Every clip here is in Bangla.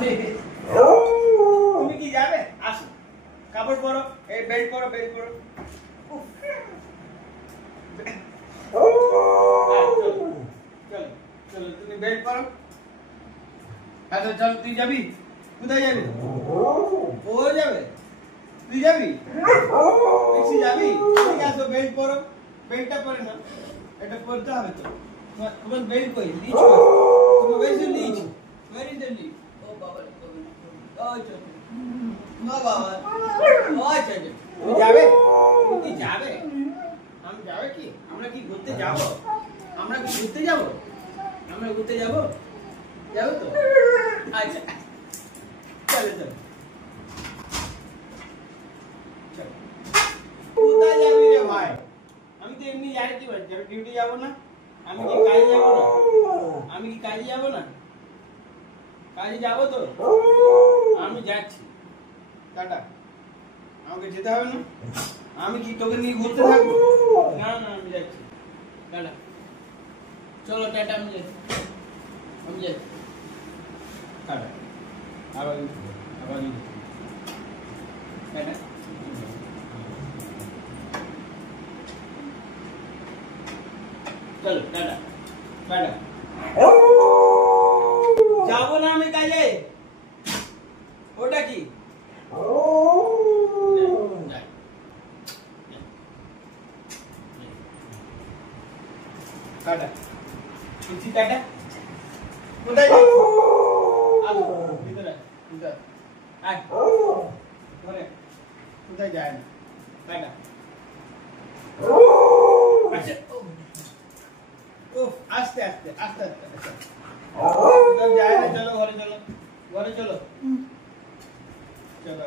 তুমি কি যাবে? আসো, কাপড় পরো, এই বেল্ট পরো, বেল্ট পরো। চলো চলো, তুমি বেল্ট পরো। আচ্ছা চল, তুই যাবি? কোথায় যাবি? ও যাবে, তুই যাবি? দেখছি যাবি। ঠিক আছে, বেল্ট পরো। বেল্টটা পরে না, এটা পরতে হবে তো। তোমার বেল্ট কই? লিচ কই? তোমার belt leech. Where is the leech? ও বাবা, ও চল। ও বাবা, ও চল। তুই যাবে? তুই কি যাবে? আমি যাবে কি? আমরা কি ঘুরতে যাব? আমরা কি ঘুরতে যাব? আমরা ঘুরতে যাব? যাবো তো? আচ্ছা চলো চলো। কোথায় যাবি রে ভাই? আমি তো এমনি যাই, কি বলছি, ডিউটি যাবো না? আমি কি কাজে যাবো না? আমি কি কাজে যাবো না? কাজে যাবো তো? আমি যাচ্ছি, টাটা। আমাকে যেতে হবে না? আমি কি তোকে নিয়ে ঘুরতে থাকবো? না না, আমি যাচ্ছি, টাটা। চলো টাটা, আমি যাচ্ছি, আমি যাচ্ছি, টাটা। আবার আবার টাটা। চলো টাটা, টাটা। যাবো না আমি কাজে। ওটা কি? টাটা, কিছু টাটা। কোথায় যাচ্ছি? আসো ভিতরে, ভিতরে আয়। ঘরে কোথায় যায় না, টাটা। আচ্ছা, আস্তে আস্তে আস্তে আস্তে আস্তে কোথাও যায় না। চলো ঘরে, চলো ঘরে, চলো চলো।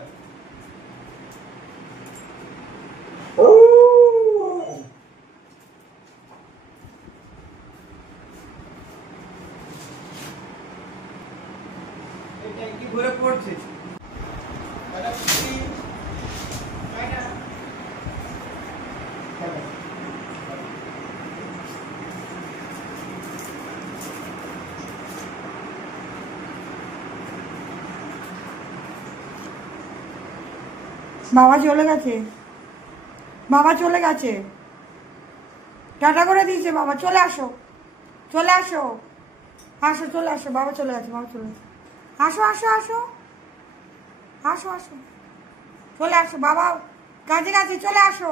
এটা কি ঘুরে পড়ছে? বাবা চলে গেছে, বাবা চলে গেছে, টাটা করে দিয়েছে বাবা। চলে আসো, চলে আসো, আসো, চলে আসো, বাবা চলে গেছে, বাবা চলে গেছে। আসো আসো আসো আসো আসো, চলে আসো, বাবা কাজে গেছে, চলে আসো।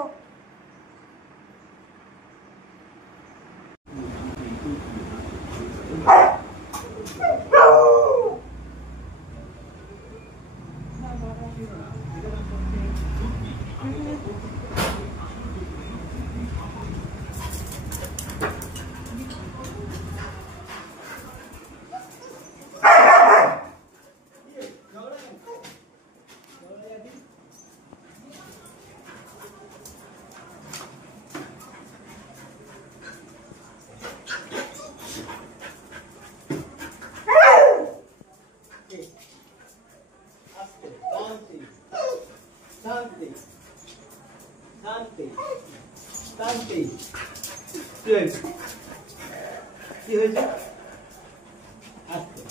শান্তি শান্তি শান্তি। কি হয়েছে? আস্তে।